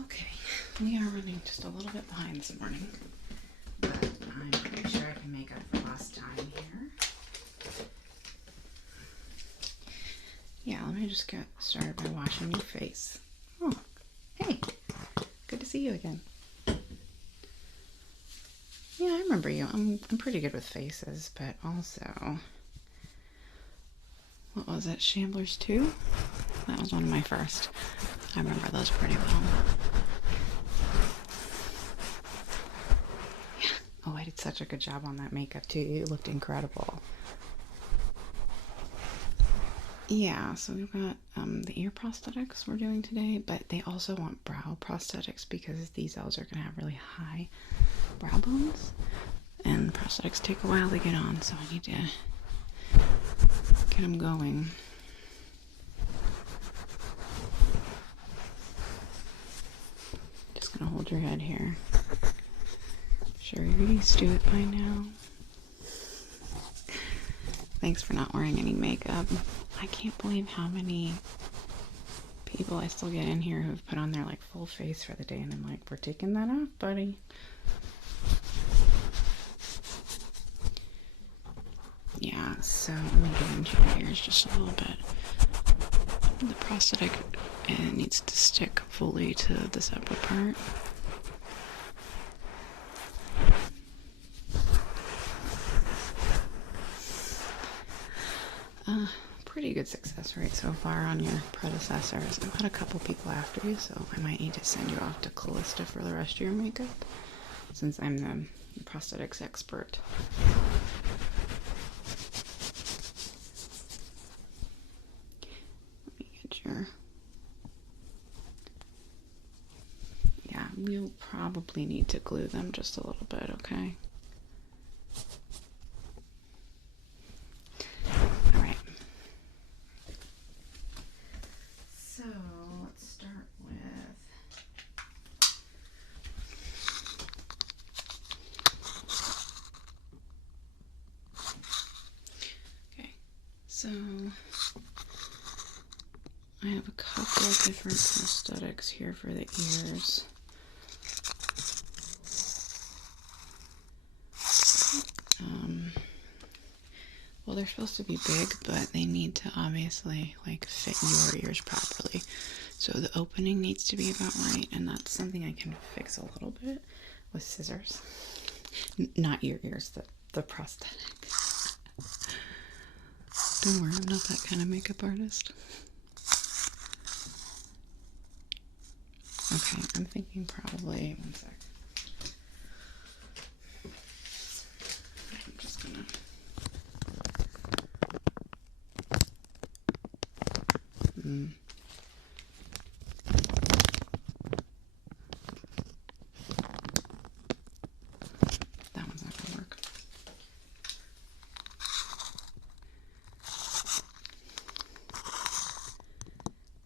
Okay, we are running just a little bit behind this morning, but I'm pretty sure I can make up for lost time here. Yeah, let me just get started by washing your face. Oh, hey, good to see you again. Yeah, I remember you. I'm pretty good with faces, but also, what was it, Shamblers 2? That was one of my first. I remember those pretty well. Yeah. Oh, I did such a good job on that makeup too. You looked incredible. Yeah, so we've got the ear prosthetics we're doing today, but they also want brow prosthetics because these elves are going to have really high brow bones, and prosthetics take a while to get on, so I need to get them going. Just going to hold your head here. Sure you're used to it by now. Thanks for not wearing any makeup. I can't believe how many people I still get in here who've put on their like full face for the day, and I'm like, we're taking that off, buddy. Yeah, so let me get into your ears just a little bit. The prosthetic needs to stick fully to this upper part. Pretty good success rate so far on your predecessors. I've had a couple people after you, so I might need to send you off to Callista for the rest of your makeup, since I'm the prosthetics expert. Let me get your... Yeah, we'll probably need to glue them just a little bit, okay? So let's start with so I have a couple of different prosthetics here for the ears. Well, they're supposed to be big, but they need to obviously like fit your ears properly. So the opening needs to be about right, and that's something I can fix a little bit with scissors. Not your ears, the prosthetic. Don't worry, I'm not that kind of makeup artist. Okay, I'm thinking probably, one sec. I'm just gonna... That one's not gonna work.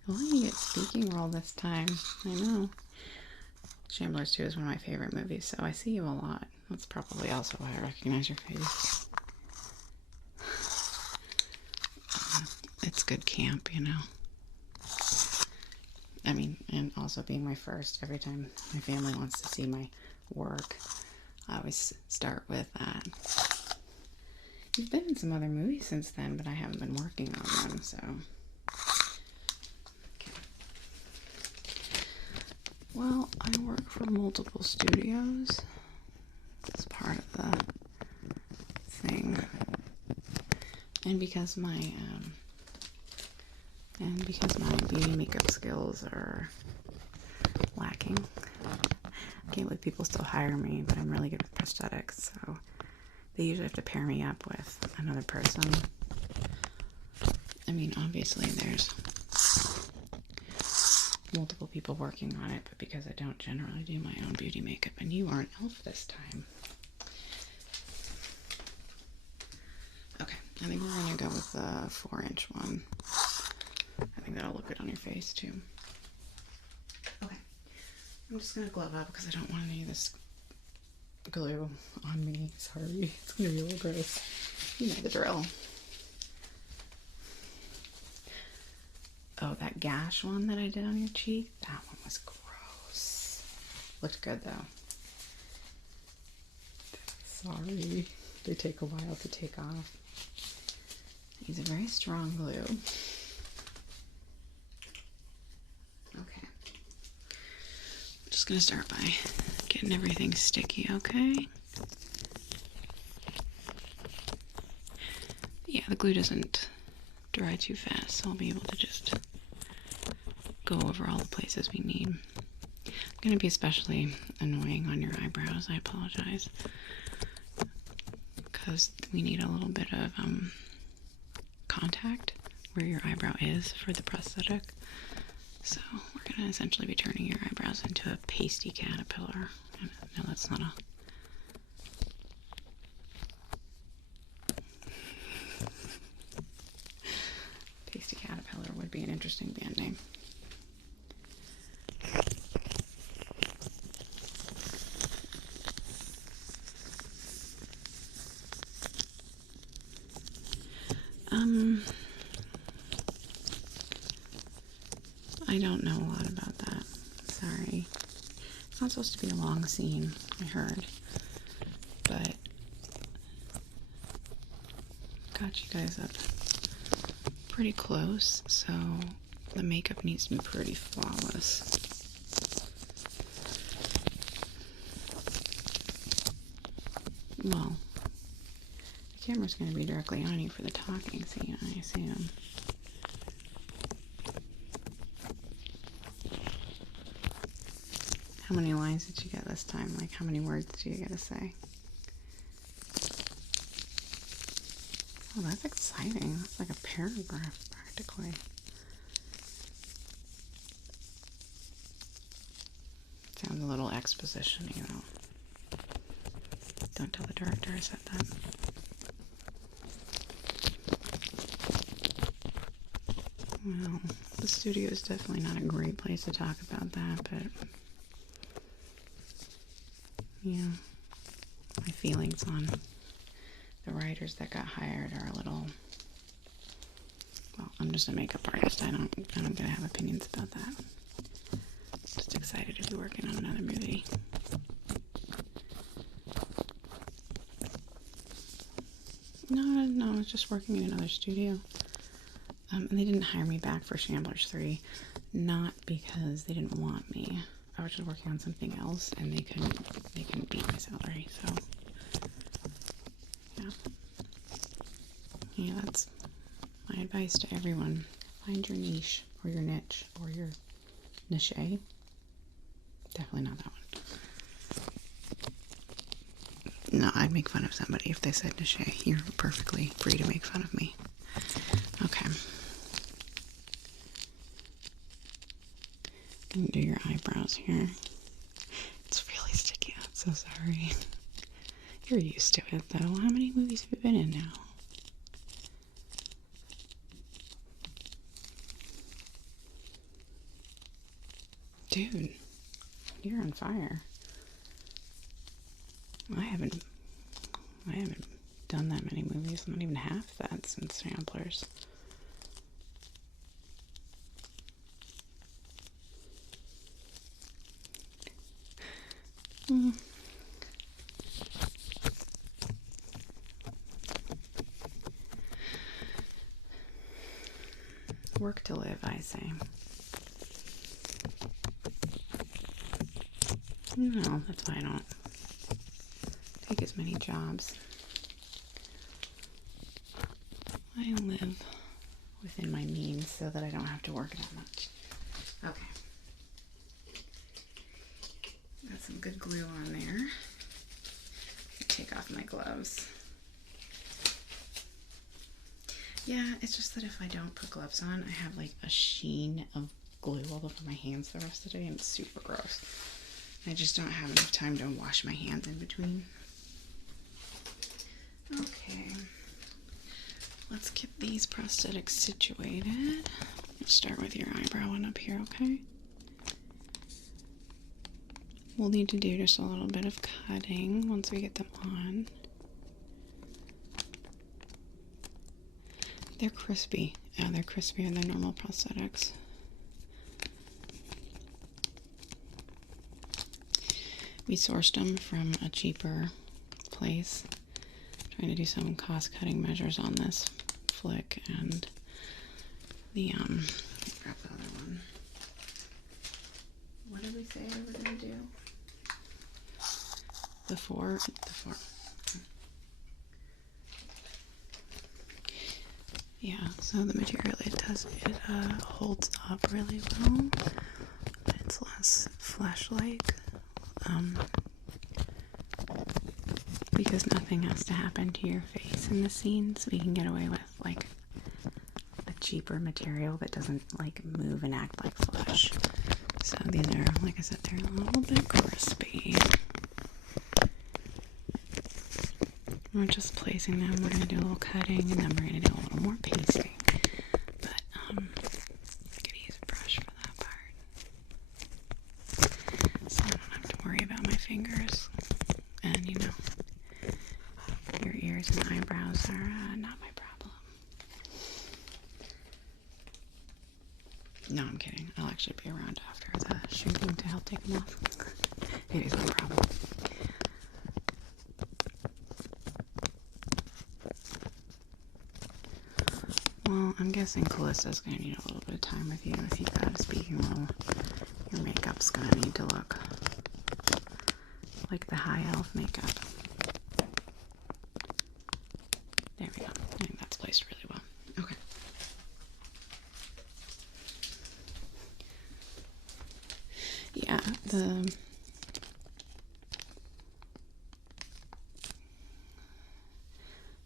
Well, you get speaking role this time. I know. Shamblers 2 is one of my favorite movies, so I see you a lot. That's probably also why I recognize your face. It's good camp, you know. I mean, and also being my first, every time my family wants to see my work, I always start with that. You've been in some other movies since then, but I haven't been working on them, so... Well, I work for multiple studios. It's part of the thing. And because my beauty makeup skills are lacking, I can't believe people still hire me, but I'm really good with prosthetics, so they usually have to pair me up with another person. I mean, obviously there's multiple people working on it, but because I don't generally do my own beauty makeup, and you are an elf this time. Okay, I think we're gonna go with the 4-inch one. I think that'll look good on your face too. Okay, I'm just gonna glove up because I don't want any of this glue on me. Sorry, it's gonna be a little gross. You know the drill. Oh, that gash one that I did on your cheek, that one was gross. Looked good though. Sorry, they take a while to take off. Use a very strong glue. Okay. I'm just gonna start by getting everything sticky, okay? Yeah, the glue doesn't dry too fast, so I'll be able to just go over all the places we need. I'm gonna be especially annoying on your eyebrows, I apologize. Because we need a little bit of contact where your eyebrow is for the prosthetic. So we're going to essentially be turning your eyebrows into a pasty caterpillar. No, that's not a... Pasty caterpillar would be an interesting band name. I don't know a lot about that. Sorry. It's not supposed to be a long scene, I heard. But got you guys up pretty close, so the makeup needs to be pretty flawless. Well, the camera's going to be directly on you for the talking scene, I assume. How many lines did you get this time? Like, how many words did you get to say? Oh, that's exciting. That's like a paragraph, practically. Sounds a little exposition, you know. Don't tell the director I said that. Well, the studio is definitely not a great place to talk about that, but... yeah, my feelings on the writers that got hired are a little, well, I'm just a makeup artist. I don't gonna have opinions about that. Just excited to be working on another movie. No, I was just working in another studio. And they didn't hire me back for Shamblers 3, not because they didn't want me. I was just working on something else, and they couldn't beat my salary, so yeah, that's my advice to everyone. Find your niche, or your niche, or your niche. Definitely not that one. No, I'd make fun of somebody if they said niche. You're perfectly free to make fun of me. Okay. Gonna do your eyebrows here. It's really sticky. I'm so sorry. You're used to it, though. How many movies have you been in now? Dude, you're on fire. I haven't done that many movies. Not even half that since Samplers. Work to live, I say. No, that's why I don't take as many jobs. I live within my means so that I don't have to work that much. Okay. Got some good glue on there. Take off my gloves. Yeah, it's just that if I don't put gloves on, I have like a sheen of glue all over my hands the rest of the day, and it's super gross. I just don't have enough time to wash my hands in between. Okay, let's get these prosthetics situated. Let's start with your eyebrow one up here, okay? We'll need to do just a little bit of cutting once we get them on. They're crispy. Yeah, they're crispier than normal prosthetics. We sourced them from a cheaper place. Trying to do some cost-cutting measures on this flick, and the grab the other one. What did we say we were gonna do? The four. Yeah, so the material it holds up really well. It's less flesh-like, because nothing has to happen to your face in the scene, so we can get away with like a cheaper material that doesn't like move and act like flesh. So these are, like I said, they're a little bit crispy. We're just placing them. We're going to do a little cutting, and then we're going to do a little more pasting. But, I could use a brush for that part. So I don't have to worry about my fingers. And, you know, your ears and eyebrows are not my problem. No, I'm kidding. I'll actually be around after the shrinking to help take them off. It is my problem. Well, I'm guessing Callista's going to need a little bit of time with you if you've got a speaking role. Your makeup's going to need to look like the high elf makeup. There we go. I think that's placed really well. Okay. Yeah, I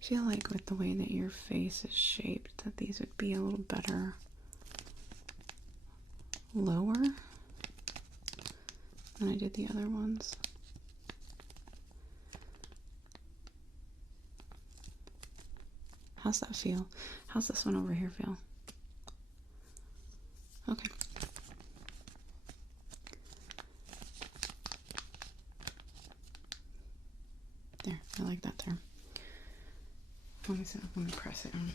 feel like with the way that your face is shaped, that these would be a little better lower than I did the other ones. How's that feel? How's this one over here feel? Okay. There, I like that there. Let me press it on.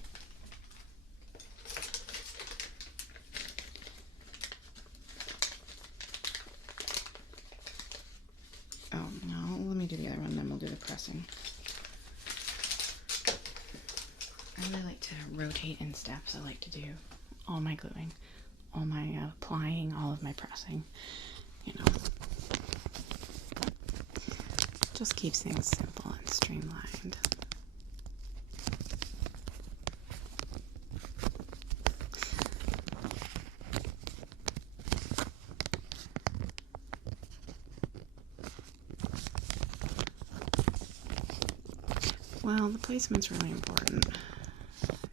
Oh, no, let me do the other one, then we'll do the pressing. I really like to rotate in steps. I like to do all my gluing, all my applying, all of my pressing, you know. Just keeps things simple and streamlined. Well, the placement's really important.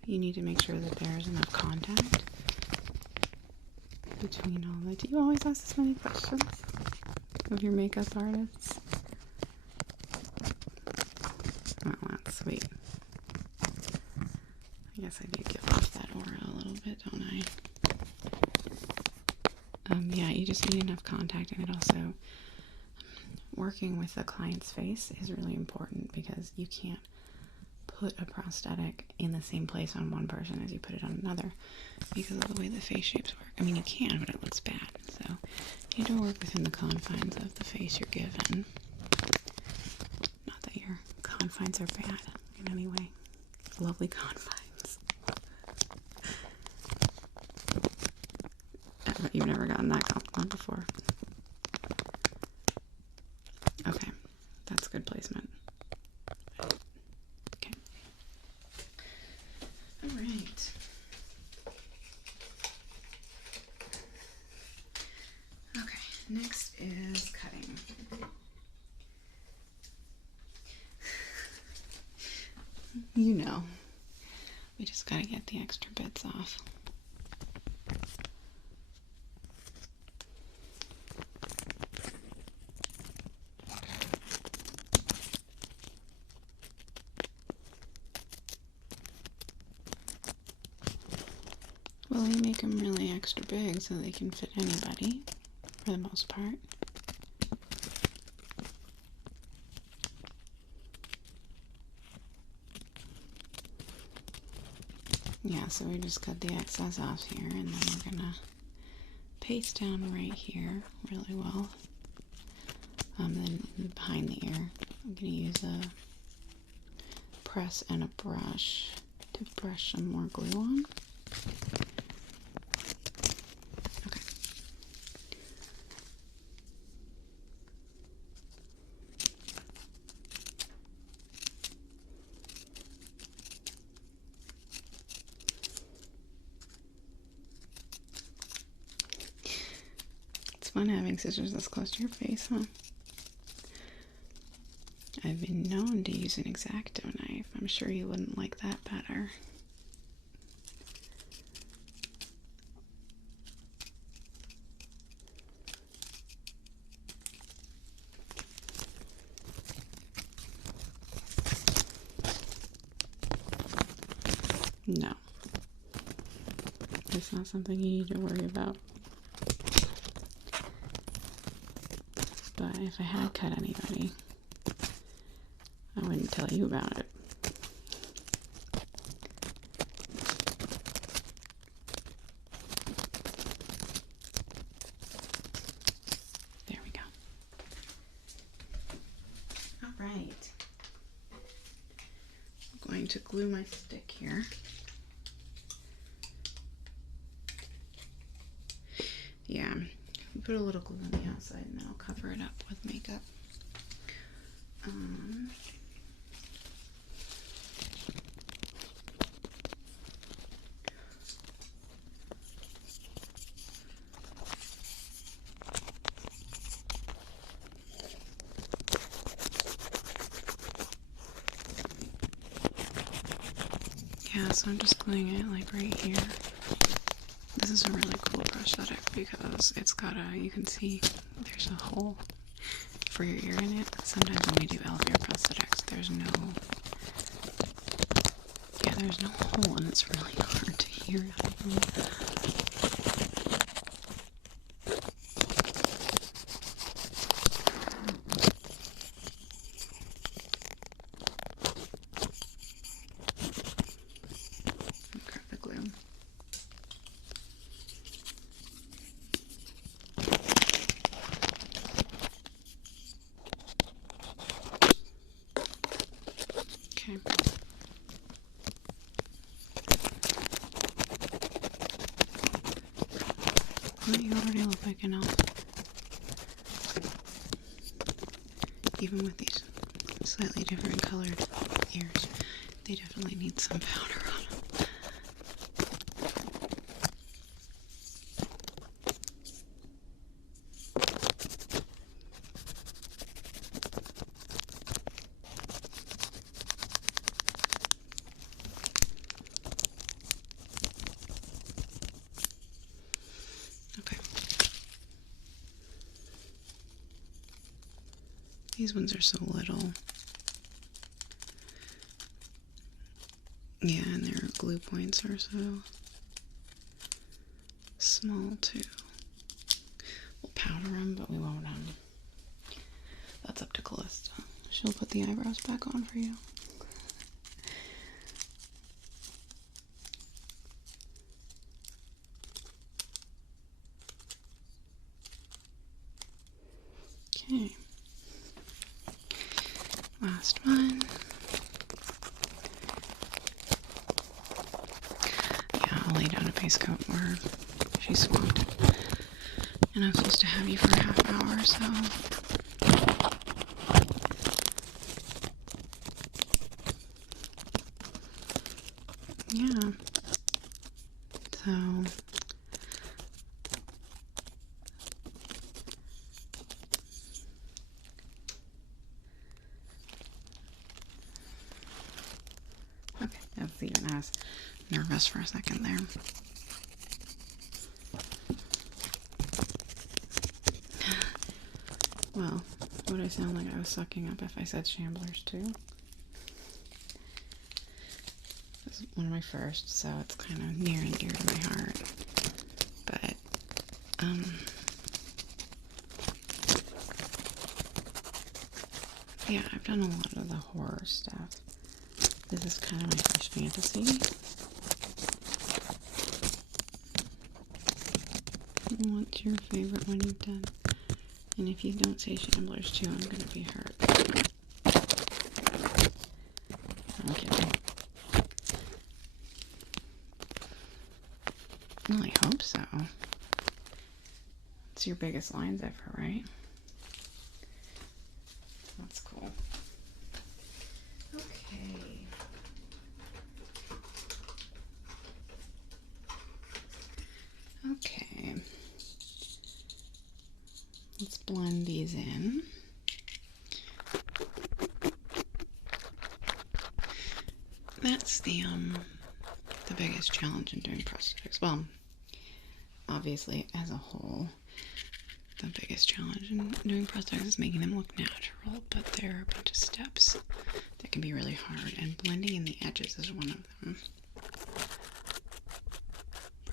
You need to make sure that there's enough contact between all the... Do you always ask this many questions of your makeup artists? Well, that's sweet. I guess I do give off that aura a little bit, don't I? Yeah, you just need enough contact, and it also... working with the client's face is really important because you can't put a prosthetic in the same place on one person as you put it on another because of the way the face shapes work. I mean, you can, but it looks bad. So you need to work within the confines of the face you're given. Not that your confines are bad in any way. Lovely confines. You've never gotten that compliment before. Okay, that's good placement. Okay. All right. Okay, next is cutting. You know, we just gotta get the extra bits off. Well, we make them really extra big so they can fit anybody, for the most part. Yeah, so we just cut the excess off here, and then we're gonna paste down right here really well. Then behind the ear, I'm going to use a press and a brush to brush some more glue on. Okay. It's fun having scissors this close to your face, huh? I've been known to use an X-Acto knife. I'm sure you wouldn't like that better. No. It's not something you need to worry about. But if I had cut anybody, I wouldn't tell you about it. There we go. All right. I'm going to glue my stick here. Yeah, put a little glue on the outside and then I'll cover it up with makeup. Yeah, so I'm just gluing it like right here. This is a really cool prosthetic because it's got a, you can see there's a hole for your ear in it. Sometimes when we do elevator prosthetics, there's no hole and it's really hard to hear. Grab the glue. Okay. Well, you already look like an elf. Even with these slightly different colored ears, they definitely need some powder on them. Okay. These ones are so little. Yeah, and their glue points are so small too. We'll powder them, but we won't. That's up to Callista. She'll put the eyebrows back on for you. Okay. Last one. Yeah, I'll lay down a base coat where she's swamped. And I'm supposed to have you for a half hour, so. Yeah. So. Okay, that's even. I was nervous for a second there. Well, would I sound like I was sucking up if I said shamblers too? This is one of my first, so it's kind of near and dear to my heart. But, yeah, I've done a lot of the horror stuff. This is kind of my first fantasy. What's your favorite one you've done? And if you don't say Shamblers too, I'm gonna be hurt. I'm kidding. Well, I hope so. It's your biggest lines ever, right? That's cool. Okay. Okay. Let's blend these in. That's the biggest challenge in doing prosthetics. Well, obviously, as a whole, the biggest challenge in doing prosthetics is making them look natural, but there are a bunch of steps that can be really hard, and blending in the edges is one of them.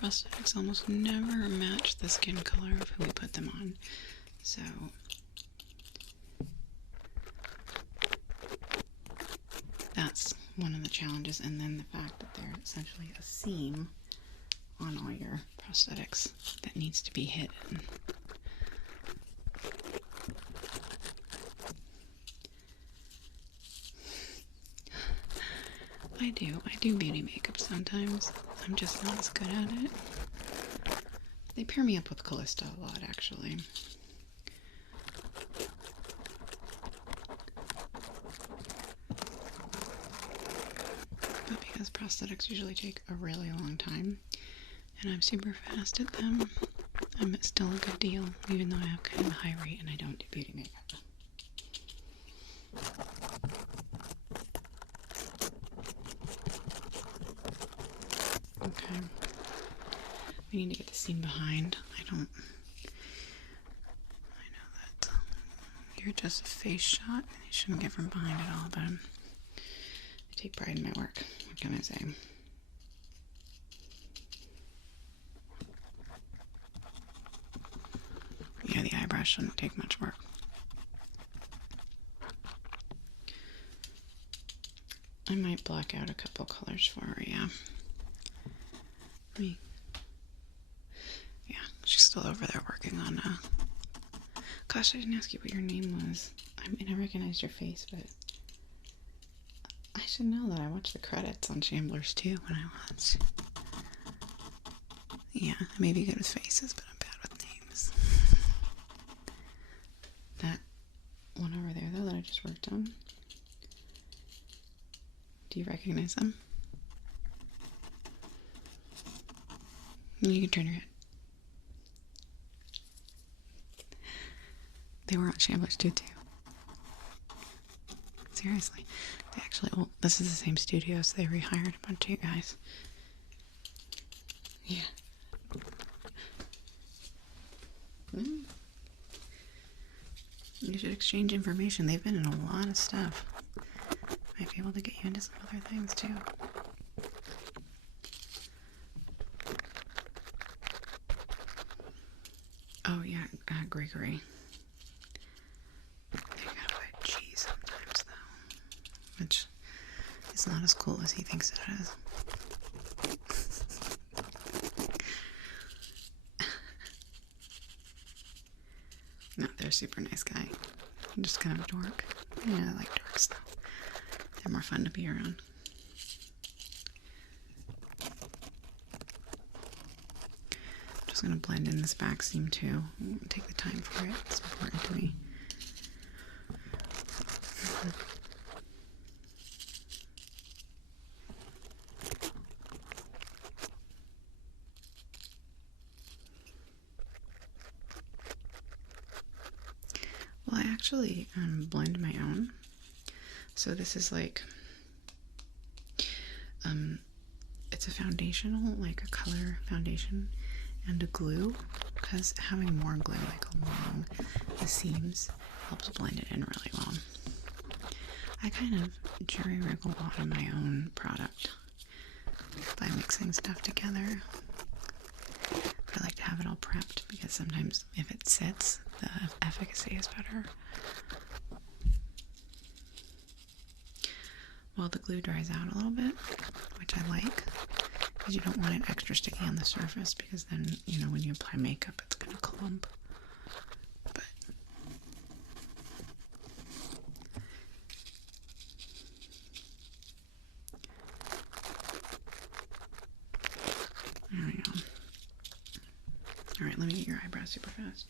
Prosthetics almost never match the skin color of who we put them on, so that's one of the challenges. And then the fact that they're essentially a seam on all your prosthetics that needs to be hidden. I do beauty makeup sometimes. I'm just not as good at it. They pair me up with Callista a lot, actually. But because prosthetics usually take a really long time, and I'm super fast at them, I'm still a good deal, even though I have kind of a high rate and I don't do beauty makeup. Okay. We need to get the seam behind. I know that you're just a face shot and you shouldn't get from behind at all, but I take pride in my work. What can I say? Yeah, the eyebrows shouldn't take much work. I might block out a couple colors for her, yeah. Yeah, she's still over there working on gosh, I didn't ask you what your name was. I mean, I recognized your face, but I should know that. I watched the credits on Shamblers too when I watched. Yeah, I may be good with faces, but I'm bad with names. That one over there, though, that I just worked on. Do you recognize them? You can turn your head. They were on Shamblers too. Seriously. They actually, well, this is the same studio, so they rehired a bunch of you guys. Yeah. You should exchange information. They've been in a lot of stuff. Might be able to get you into some other things too. Oh yeah, Gregory. They got wet cheese sometimes though, which is not as cool as he thinks it is. No, they're a super nice guy. I'm just kind of a dork. Yeah, I like dorks though. They're more fun to be around. Just gonna blend in this back seam too. Take the time for it. It's important to me. Well, I actually blend my own. So this is like, it's a foundational, like a color foundation and a glue, because having more glue like along the seams helps blend it in really well. I kind of jury-rig a lot of my own product by mixing stuff together. But I like to have it all prepped because sometimes if it sits, the efficacy is better. Well, the glue dries out a little bit, which I like, because you don't want it extra sticky on the surface, because then, you know, when you apply makeup, it's going to clump. But eyebrows super fast.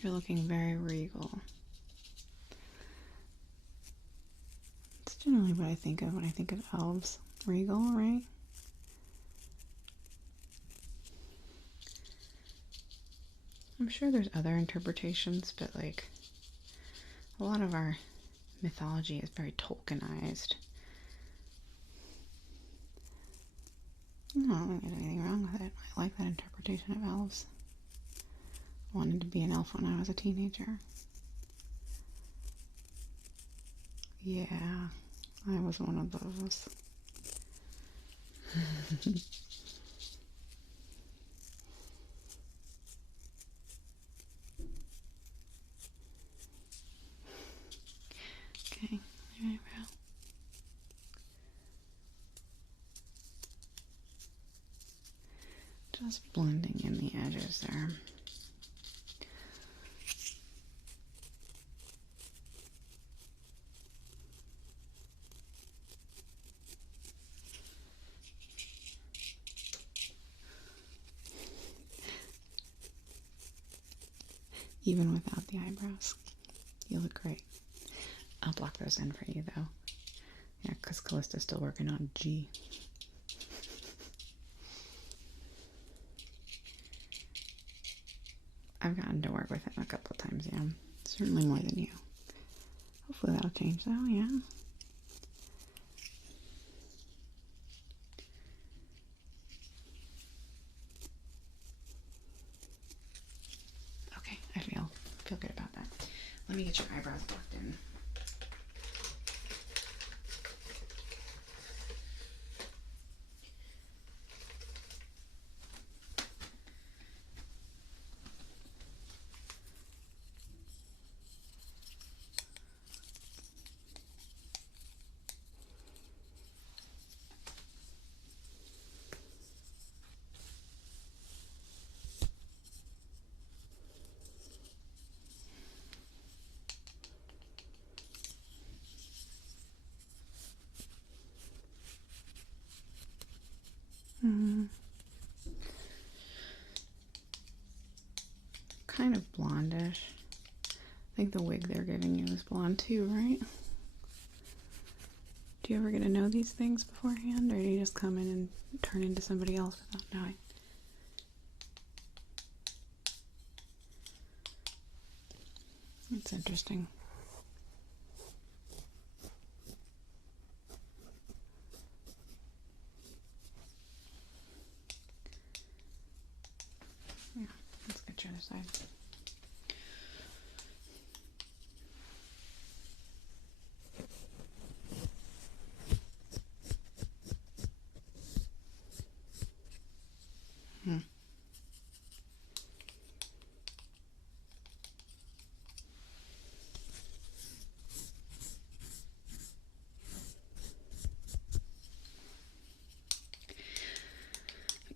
You're looking very regal. It's generally what I think of when I think of elves. Regal, right? I'm sure there's other interpretations, but like a lot of our mythology is very Tolkienized. No, I don't think there's anything wrong with it. I like that interpretation of elves. I wanted to be an elf when I was a teenager. Yeah, I was one of those. Okay, there we go. Just blending in the edges there. Even without the eyebrows, you look great. I'll block those in for you though. Yeah, because Callista's still working on G. I've gotten to work with him a couple of times, yeah. Certainly more than you. Hopefully that'll change though, yeah. Okay, I feel good about that. Let me get your eyebrows blocked in. Kind of blondish. I think the wig they're giving you is blonde too, right? Do you ever get to know these things beforehand, or do you just come in and turn into somebody else without knowing? It's interesting. Yeah, let's get your other side.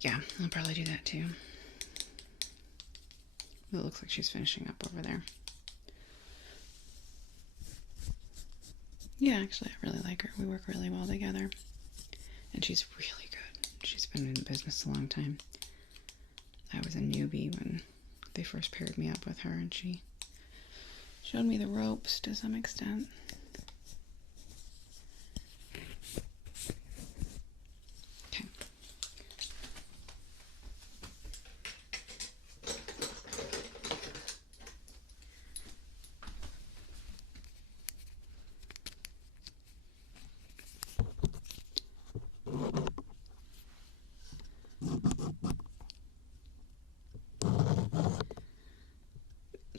Yeah, I'll probably do that too. It looks like she's finishing up over there. Yeah, actually, I really like her. We work really well together. And she's really good. She's been in business a long time. I was a newbie when they first paired me up with her, and she showed me the ropes to some extent. Okay.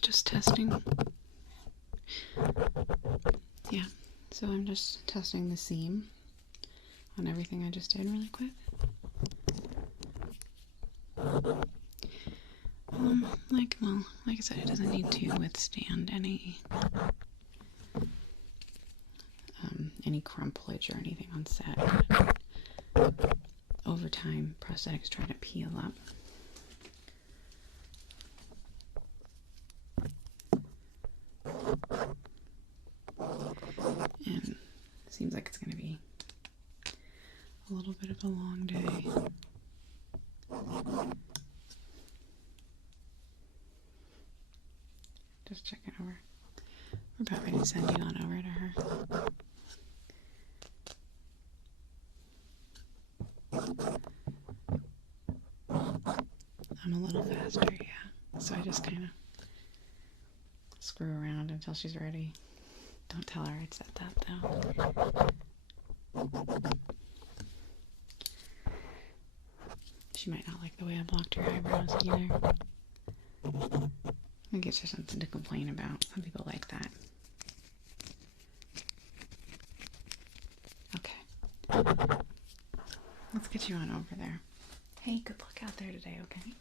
Just testing. Yeah, so I'm just testing the seam on everything I just did really quick. Like I said, it doesn't need to withstand any crumplage or anything on set. Over time, prosthetics try to peel up. And it seems like it's going to be a little bit of a long day. Just checking over. We're about ready to send you on over to her. I'm a little faster, yeah. So I just kind of screw around until she's ready. Don't tell her I said that, though. She might not like the way I blocked her eyebrows either. It gives her something to complain about. Some people like that. Okay. Let's get you on over there. Hey, good luck out there today, okay?